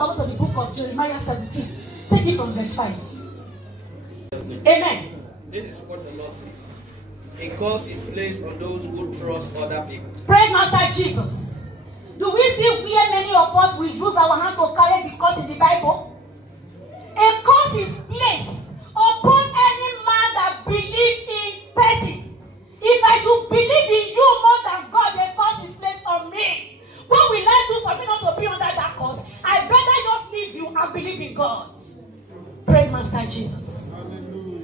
Bible to the book of Jeremiah 17. Take it from verse 5. Amen. This is what the Lord says. A curse is placed on those who trust other people. Praise Master Jesus. Do we see where many of us will use our hand to carry the curse in the Bible? A curse is placed upon any man that believes in person. If I should believe in you more than God, a curse is placed on me. What will I do for me not to be under that curse? I better just leave you and believe in God. Praise Master Jesus.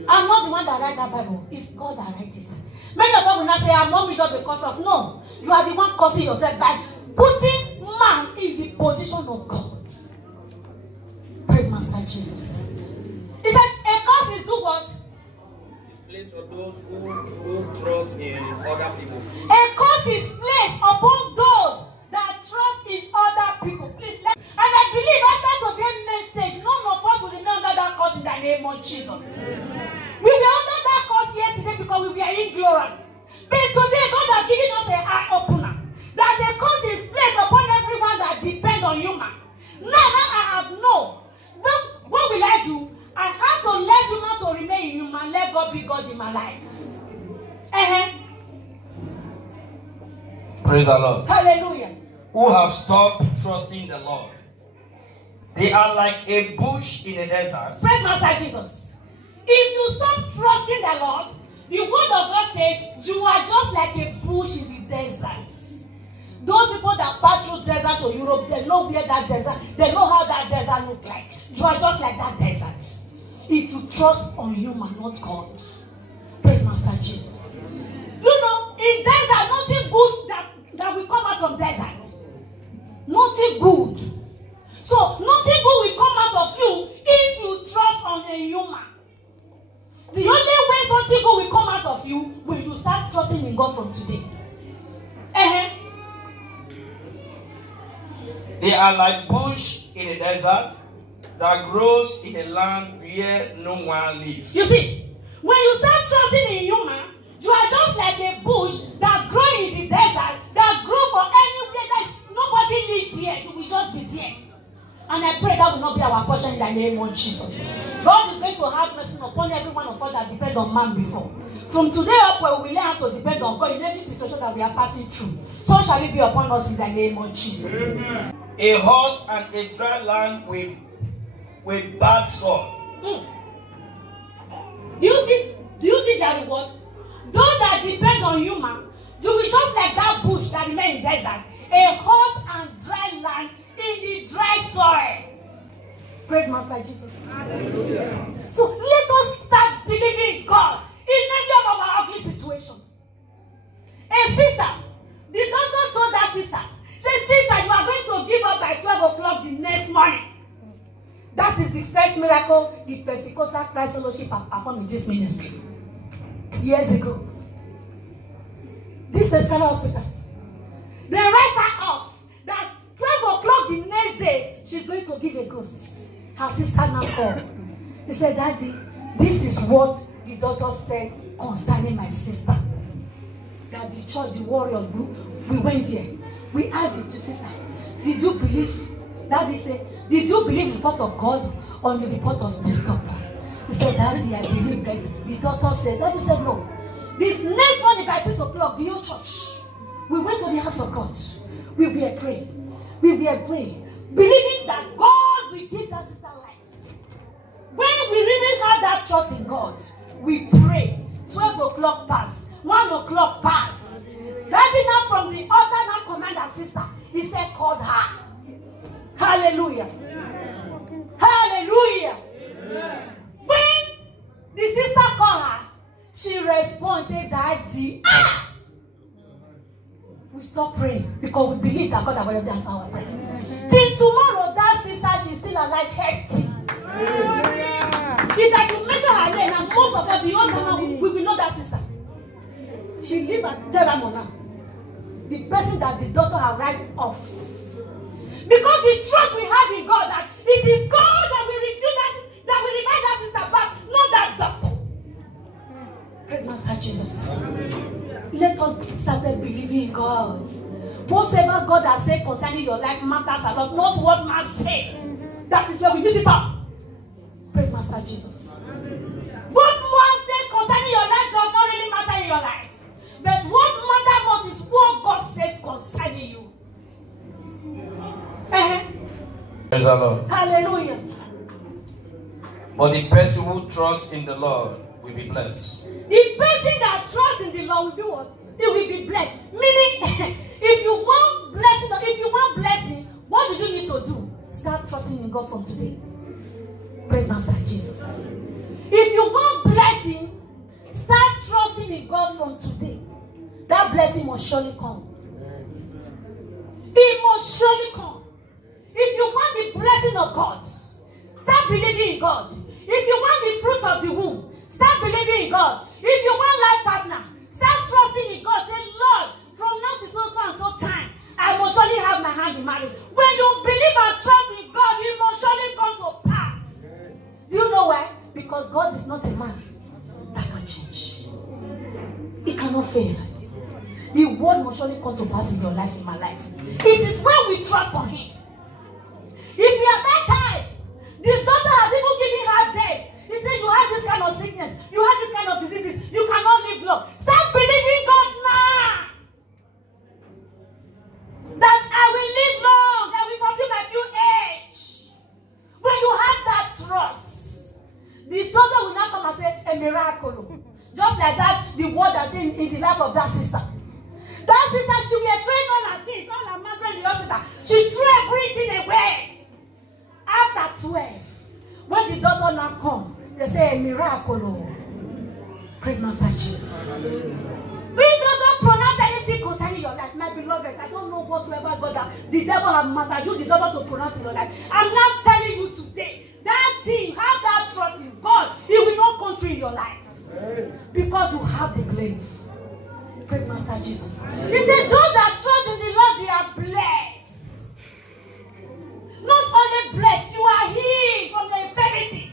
I'm not the one that write that Bible. It's God that writes it. Many of us will not say, I'm not with the cause of. No. You are the one causing yourself by putting man in the position of God. Praise Master Jesus. He said, a curse is do what? It's placed on those who trust in other people. A curse is placed upon those that trust in other people. Please let. And I believe after today's message, none of us will remain under that curse in the name of Jesus. We were under that curse yesterday because we were ignorant. But today, God has given us an eye opener. That the curse is placed upon everyone that depends on human. Now I have known. But what will I do? I have to let human to remain human. Let God be God in my life. Praise the Lord. Hallelujah. Who have stopped trusting the Lord. They are like a bush in a desert. Praise Master Jesus. If you stop trusting the Lord, the word of God said, you are just like a bush in the desert. Those people that pass through desert to Europe, they know where that desert, they know how that desert look like. You are just like that desert. If you trust on human, not God. Praise Master Jesus. You know, in desert, nothing good that will come out from desert. Nothing good. So, nothing good will come out of you if you trust on a human. The only way something good will come out of you when you start trusting in God from today. They are like bush in a desert that grows in a land where no one lives. You see, when you start trusting in human, you are just like a bush that grows in the desert, that grows for anywhere that nobody lives here. You will just be there. And I pray that will not be our portion in the name of Jesus. God is going to have mercy upon every one of us that depend on man before. From today upward, we will learn how to depend on God in every situation that we are passing through. So shall it be upon us in the name of Jesus. Amen. A hot and a dry land with bad soil. Do you see that reward? Those that depend on human, you will just like that bush that remain in desert. A hot and dry land in the dry soil. Praise Master Jesus. Hallelujah. So let us start believing in God in any of our ugly situation. A sister, the doctor told that sister, say, sister, you are going to give up by 12 o'clock the next morning. That is the first miracle the Pentecostal Christ Fellowship have performed in this ministry. Years ago. This Pentecostal hospital. They write her off that 12 o'clock the next day, she's going to give a ghost. Her sister now called. He said, Daddy, this is what the doctor said concerning my sister. That the church, the warrior group, we went there. We asked the sister, did you believe? Daddy said, did you believe the report of God or the report of this doctor? He said, Daddy, I believe that the doctor said. Daddy said, no. This next morning by 6 o'clock, the whole church, we went to the house of God. We were praying. We were praying. Believing that God will give that sister life. When we really have that trust in God, we pray. 12 o'clock pass. 1 o'clock pass. Daddy now from the altar now command her sister. He said, called her. Hallelujah. Amen. Hallelujah. Amen. When the sister called her, she responds, say, Daddy, we stop praying because we believe that God has already answered our prayer. Till tomorrow, that sister, she's still alive, healthy. If I should mention her name, and most of them, the old woman, we will know that sister. She lives at Terramona. The person that the doctor has written off. Because the trust we have in God that it is God that will renew that will revive that sister back, not that doctor. Great Master Jesus. Let us start believing in God. Whatever God has said concerning your life matters a lot, not what man say. That is where we use it up. Praise Master Jesus. What man says concerning your life does not really matter in your life. But what matters most is what God says concerning you. Praise the Lord. Hallelujah. But the person who trusts in the Lord will be blessed. The person that trusts in the Lord will be what? It will be blessed. Meaning, if you want blessing, what do you need to do? Start trusting in God from today. Praise Master Jesus. If you want blessing, start trusting in God from today. That blessing must surely come. It must surely come. If you want the blessing of God, start believing in God. If you want the fruit of the womb, start believing in God. If you want life partner, start trusting in God. Say, Lord, from now to so and so time, I must surely have my hand in marriage. When you believe and trust in God, it must surely come to pass. Do you know why? Because God is not a man that can change. He cannot fail. The word must surely come to pass in your life, in my life. It is when we trust on Him. If you are that time, the doctor has even given her dead. He said, you have this kind of sickness, you have this kind of diseases, you cannot live long. Start believing God now. That I will live long, that will fulfill my few age. When you have that trust, the doctor will not come and say, a miracle. Just like that, the word that's in the life of that sister. That sister, she will train on her things, all her mother in the hospital. She threw everything away. After 12, when the doctor now come, they say a miracle. Praise Master Jesus. We don't pronounce anything concerning your life, my beloved. I don't know whatsoever God that the devil have matter you, the devil to pronounce in your life. I'm not telling you today that thing, have that trust in God, it will not come through in your life. Because you have the grace. Praise Master Jesus. He said, those that trust in the Lord, they are blessed. Not only blessed, you are healed from the infirmity.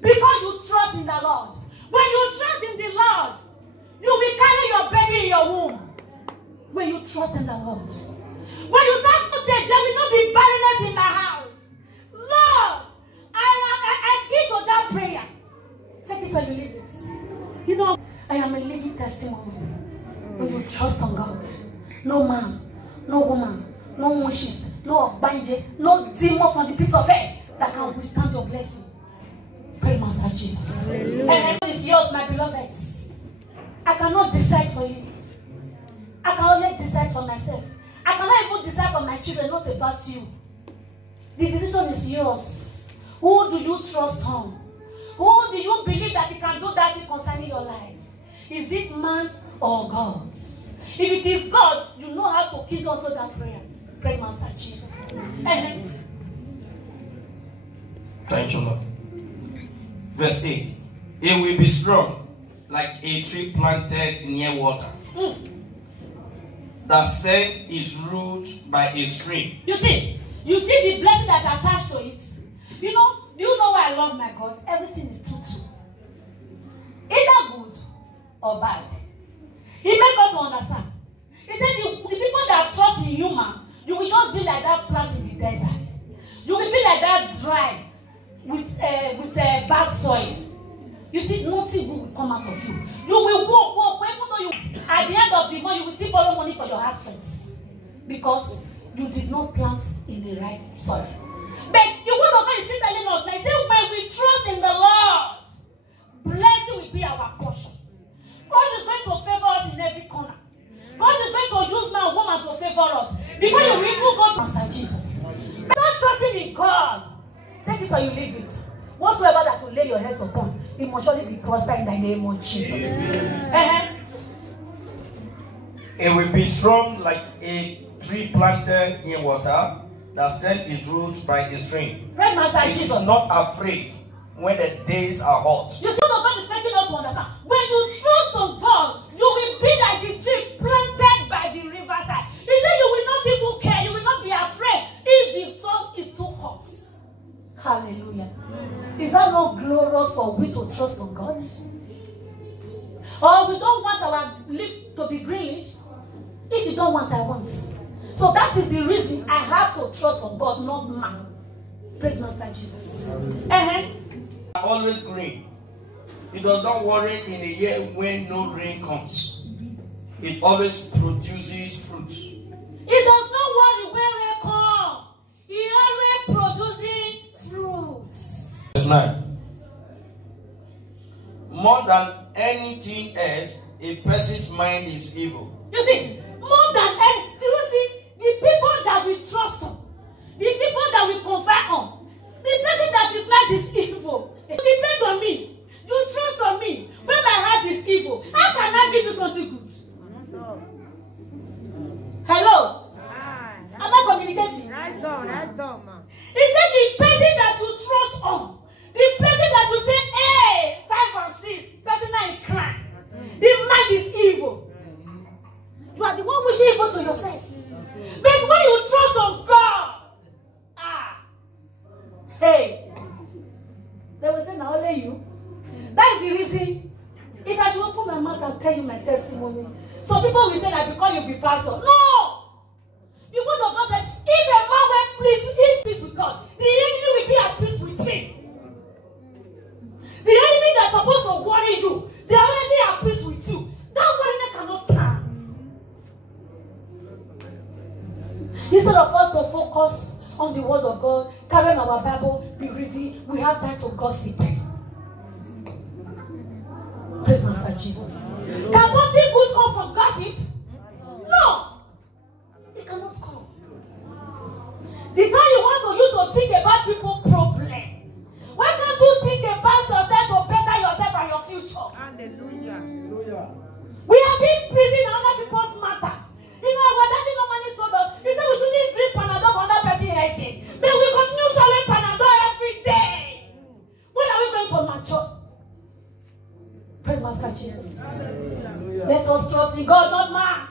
Because you trust in the Lord. When you trust in the Lord, you will carry your baby in your womb. When you trust in the Lord. When you start to say, there will not be barrenness in my house. Lord, I give to that prayer. Take it or you leave it. You know, I am a living testimony. When you trust on God, no man, no woman, no wishes, no binding, no demon from the pit of hell that can withstand your blessing. Pray, Master Jesus. And is yours, my beloved. I cannot decide for you. I can only decide for myself. I cannot even decide for my children, not about you. The decision is yours. Who do you trust on? Who do you believe that he can do that thing concerning your life? Is it man or God? If it is God, you know how to keep on to that prayer. Pray, Master Jesus. Thank you, Lord. Verse 8. It will be strong like a tree planted near water, that sends its roots by a stream. You see the blessing that attached to it. You know, do you know why I love my God? Everything is true. Either good or bad. He made us to understand. He said the people that trust in human, you will just be like that plant in the desert. You will be like that dry with bad soil. You see, nothing good will come out of you. You will walk, even though you, at the end of the month, you will still borrow money for your husbands. Because you did not plant in the right soil. But the word of God is still telling us, like, say, when we trust in the Lord, blessing will be our portion. God is going to favor us in every corner. God is going to use man and woman to favor us. Before you even go to Master Jesus. But not trusting in God. Take it or you leave it. Whatsoever that will lay your hands upon, it must surely be prospered in the name of Jesus. It will be strong like a tree planted near water, that sends its roots by a stream. It is not afraid when the days are hot. You see what God is making us to understand. When you trust on God, you will be like the tree planted by the riverside. He said you will not even care, you will not be afraid if the sun is too hot. Hallelujah. Is that not glorious for we to trust on God? Or we don't want our leaf to be greenish? If you don't want, I want. So that is the reason I have to trust on God, not man. Praise Master Jesus. Always green. It does not worry in a year when no rain comes. It always produces fruits. It does not worry when rain comes. It always produces fruits. Verse 9. More than anything else, a person's mind is evil. You see, more than anything, you see, the people that we trust on, the people that we confide on, the person that is mind is evil. It depends on me. You trust on me. When my heart is evil, how can I give you something good? Hello? Am I communicating? Right down, man. He said the person that you trust on, the person that you say, hey, 5 and 6, person that is crying, the mind is evil. You are the one wishing evil to yourself. But when you trust on God, hey, they will say, now only you. That is the reason. If I should open my mouth and tell you my testimony, so people will say that because you be pastor. No! The word of God said, if a man will eat peace with God, the enemy will be at peace with him. The enemy that's supposed to worry you, they are already at peace with you. That worry cannot stand. Instead of us to focus on the word of God, carrying our Bible, be reading, we have time to gossip. Praise Master Jesus. Can something good come from gossip? No. It cannot come. The time you want you to think about people's problem, why can't you think about yourself to better yourself and your future? Hallelujah. We have been busy in other people's matter. You know, our daddy normally told us, he said we shouldn't drink Panadol for another person headache. But we continue swallowing Panadol every day. When are we going to mature? Praise Master Jesus. Hallelujah. Let us trust in God, not man.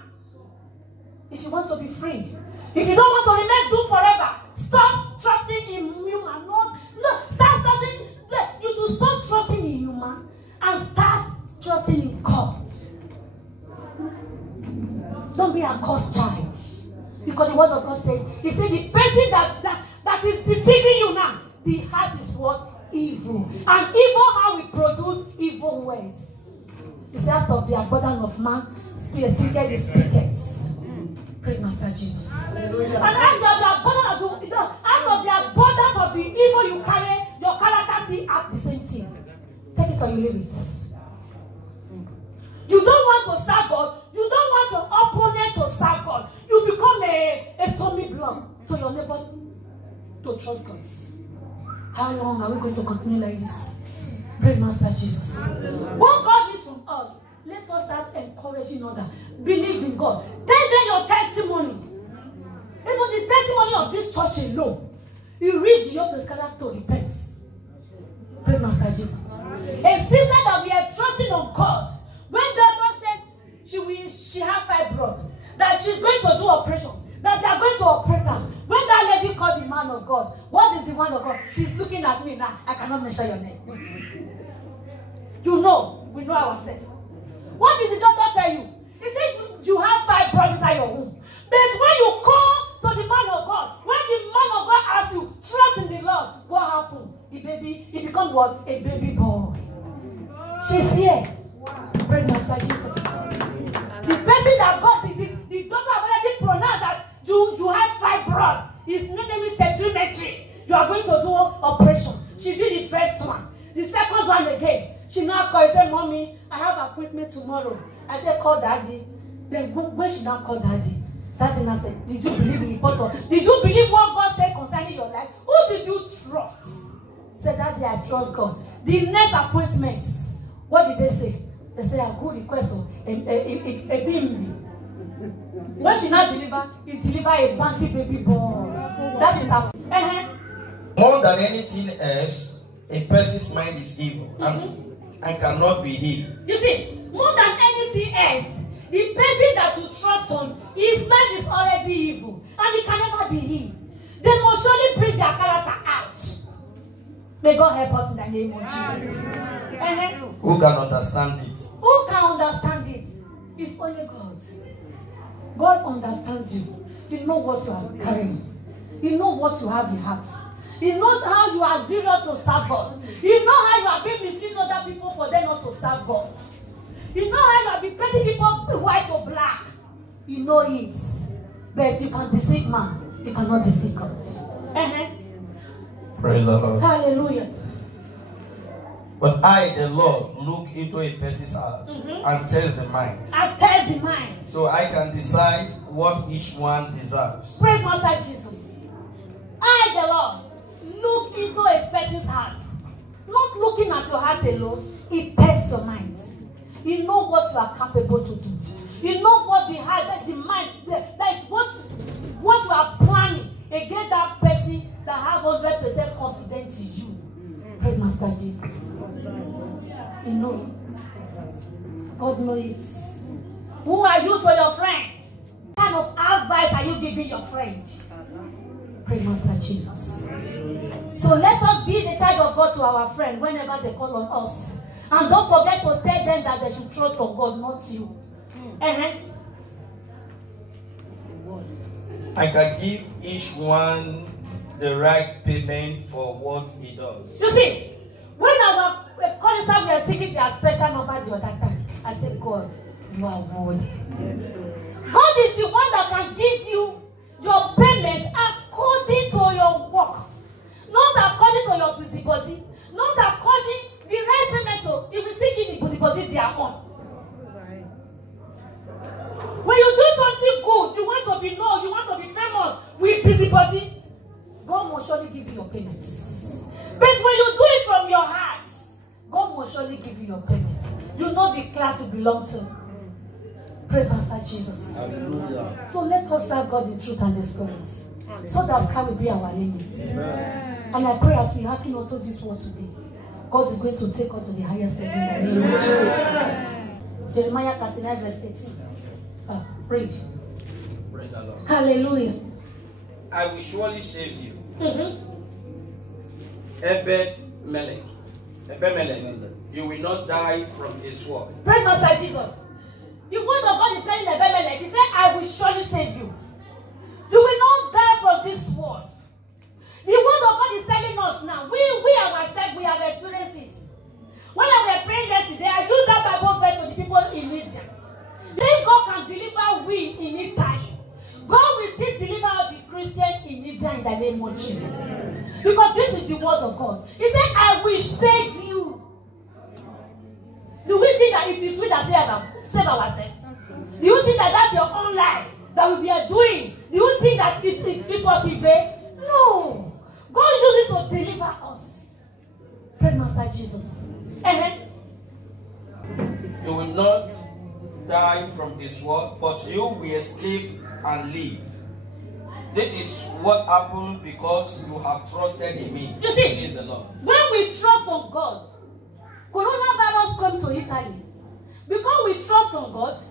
If you want to be free, if you don't want to remain doomed forever, stop trusting in human. No, start trusting. You should stop trusting in human and start trusting in God. Don't be a cursed child. Because the word of God said, he said the person that is deceiving you now, the heart is what? Evil. And evil how we produce evil ways. You see, out of the abundance of man, created is speakers. Praise Master Jesus. Hallelujah. And out of the abundance of the evil you carry, your character still act the same thing. Take it or you leave it. You don't want to serve God. You don't want your opponent to serve God. You become a stumbling block to your neighbor to trust God. How long are we going to continue like this? Praise Master Jesus. What God needs from us, let us start encouraging others. Believe in God. Tell them your testimony. Even the testimony of this church alone, you reach the open scholar to repent. Praise Master Jesus. A sister that we are trusting on God. When doctor said she have fibroid, that she's going to do operation, that they are going to operate her. When that lady called the man of God, what is the man of God? She's looking at me now. I cannot mention your name. You know, we know ourselves. What did the doctor tell you? He said you have fibroid inside your womb. But when you call to the man of God, when the man of God asks you, trust in the Lord, what happened? The baby, it becomes what? A baby boy. She's here. Praise Master Jesus. The person that got the doctor already pronounced that you have fibroid. His name is sedimentary. You are going to do operation. She did the first one. The second one again. She now called and said, Mommy, I have an appointment tomorrow. I said, call Daddy. Then when she now called Daddy, Daddy now said, did you believe in the report? Did you believe what God said concerning your life? Who did you trust? Said, Daddy, I trust God. The next appointment, what did they say? They say a good request of a baby. When she now deliver, he deliver a bouncy baby boy. That is her. More than anything else, a person's mind is evil and cannot be healed. You see, more than anything else, the person that you trust on, his mind is already evil and he can never be healed. They must surely bring their character out. May God help us in the name of Jesus. Who can understand it? Who can understand it? It's only God. God understands you. You know what you are carrying. You know what you have in heart. You know how you are serious to serve God. You know how you have been misleading other people for them not to serve God. You know how you have been painting people white or black. You know it. But you can deceive man. You cannot deceive God. Praise the Lord. Hallelujah. But I, the Lord, look into a person's heart and test the mind. I test the mind. So I can decide what each one deserves. Praise Master Jesus. I, the Lord, look into a person's heart. Not looking at your heart alone. It tests your mind. You know what you are capable to do. You know what the heart, the mind, that is what you are planning against that person that have 100% confidence in you. Praise Master Jesus. You know. God knows. Who are you to your friend? What kind of advice are you giving your friend? Praise Master Jesus. So let us be the child of God to our friend whenever they call on us. And don't forget to tell them that they should trust on God, not you. I can give each one the right payment for what he does. You see, when our chorister were singing their special number the other time, I said, God, you are worthy. God is the one that can give you your payment according to your work, not according to your busybody, not according the right payment. So if you still give the busybody their own. When you do something good, you want to be known, you want to be famous with busybody, God will surely give you your payments. But when you do it from your heart, God will surely give you your payments. You know the class you belong to. Pray, Pastor Jesus. Hallelujah. So let us serve God in truth and the spirit. So that can will be our limits. And I pray as we hearken unto this word today, God is going to take us to the highest level in the name of Jesus. Jeremiah 39 verse 18. Read. Praise the Lord. Hallelujah. I will surely save you. Ebed-melech, you will not die from a sword. Praise Master Jesus. The word of God is telling Ebed-melech, he said, I will surely save you. You will not die from this sword. The word of God is telling us now, we ourselves, we have experienced it. When I was praying yesterday, I used that Bible verse to the people in India. If God can deliver we in Italy, God will still deliver the Christian in India in the name of Jesus. Because this is the word of God. He said, I will save you. Do we think that it is we that save ourselves? Do you think that that's your own life that we are doing? Do you think that it was in vain? No. God used it to deliver us. Praise Master Jesus. You will not die from this world, but you will escape and live. This is what happened because you have trusted in me. You see, the Lord. When we trust on God, coronavirus came to Italy. Because we trust on God,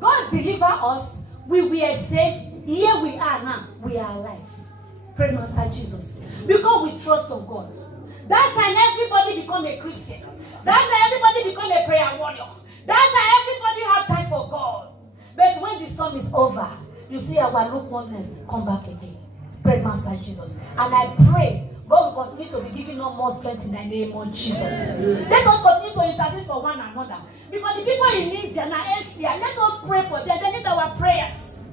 God deliver us, we were safe. Here we are now, we are alive. Praise Master Jesus. Because we trust on God. That time everybody become a Christian. That time everybody become a prayer warrior. That time everybody have time for God. But when the storm is over, you see our lukewarmness come back again. Praise Master Jesus. And I pray God will continue to be giving us more strength in the name of Jesus. Let us continue to intercede for one another. Because the people in India and Asia, let us pray for them. They need our prayers.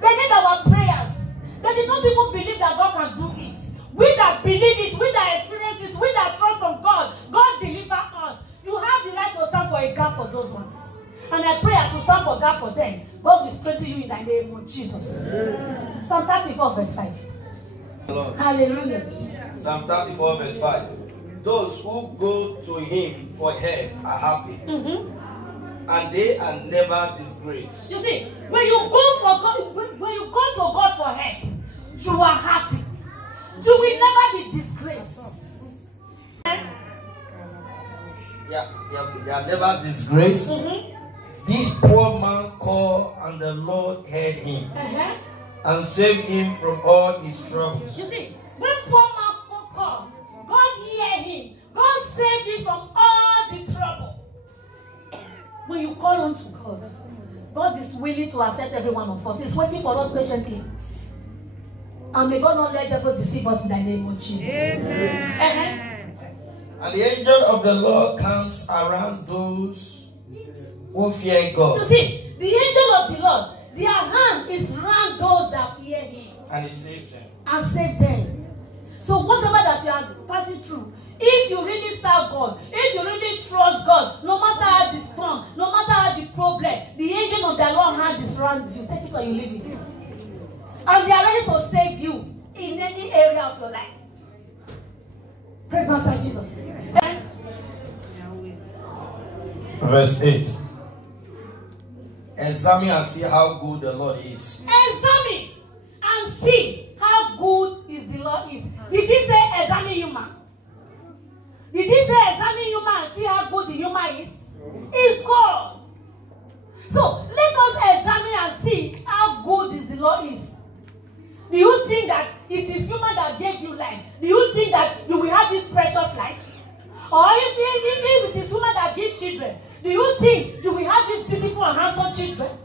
They need our prayers. They did not even believe that God can do it. We that believe it, we that experience it, we that trust on God, God deliver us. You have the right to stand for a gap for those ones. And I pray as you stand for God for them, God will strengthen you in the name of Jesus. Psalm 34 verse 5. Lord. Hallelujah. Psalm 34 verse 5. Those who go to him for help are happy. And they are never disgraced. You see, when you go for God, when you go to God for help, you are happy. You will never be disgraced. They are never disgraced. This poor man called, and the Lord heard him and saved him from all his troubles. You see, when poor man called, God heard him. God saved him from all the trouble. When you call on to God, God is willing to accept every one of us. He's waiting for us patiently. And may God not let devil deceive us in the name of Jesus. Amen. And the angel of the Lord comes around those who fear God. You see, the angel of the Lord, their hand is around those that fear him. And he saves them. And save them. So whatever that you are passing through, if you really serve God, if you really trust God, no matter how the storm, no matter how the problem, the angel of the Lord hand is around you. Take it or you leave it. And they are ready to save you in any area of your life. Praise Master Jesus. Verse 8. Examine and see how good the Lord is. Examine and see how good is the Lord is. Did he say examine human? Did he say examine human and see how good the human is? It's God. So let us examine and see how good is the Lord is. Do you think that it is human that gave you life? Do you think that you will have this precious life? Or if it is human that gives children, do you think you will have these beautiful and handsome children?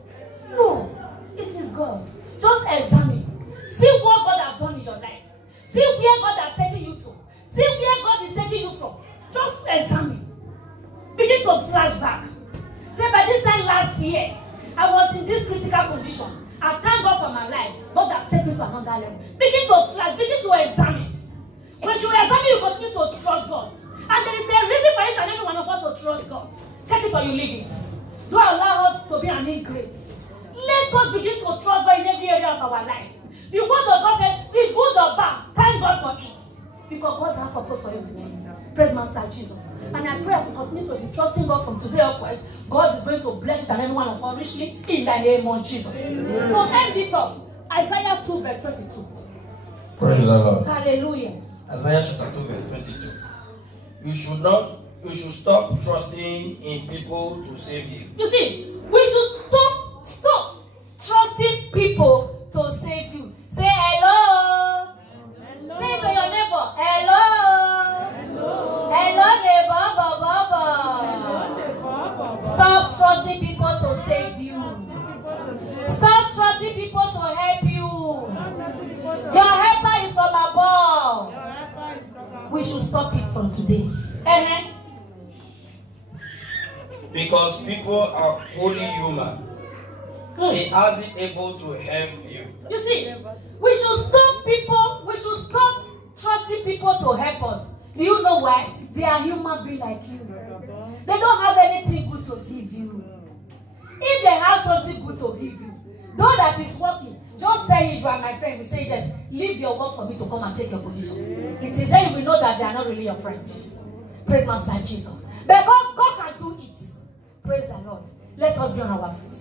No, it is God. Just examine. See what God has done in your life. See where God has taken you to. See where God is taking you from. Just examine. Begin to flash back. Say, by this time last year, I was in this critical condition. I thank God for my life. God has taken me to another level. Begin to flash. Begin to examine. When you examine, you continue to trust God. And there is a reason for each and every one of us to trust God. Take it or you leave it. Don't allow us to be an ingrate. Let us begin to trust God in every area of our life. The word of God said, be good or bad, thank God for it. Because God has purpose for everything. Praise Master Jesus. And I pray as we continue to be trusting God from today upwards, God is going to bless each and every one of us richly in the name of Jesus. So end it up. Isaiah 2 verse 22. Praise the Lord. Hallelujah. Isaiah chapter 2 verse 22. You should stop trusting in people to save you. You see, we should stop trusting people to save you. Say hello. Hello. Say to your neighbor, hello. Hello. Hello, neighbor. Stop trusting people to save you. Stop trusting people to help you. Your helper is from above. We should stop it from today. Because people are only human. They aren't able to help you. You see, we should stop trusting people to help us. Do you know why? They are human beings like you. They don't have anything good to give you. If they have something good to give you, though that is working, just tell you are my friend. We say just leave your work for me to come and take your position. It is then you will know that they are not really your friend. Praise Master Jesus. But God can do it. Praise the Lord. Let us be on our feet.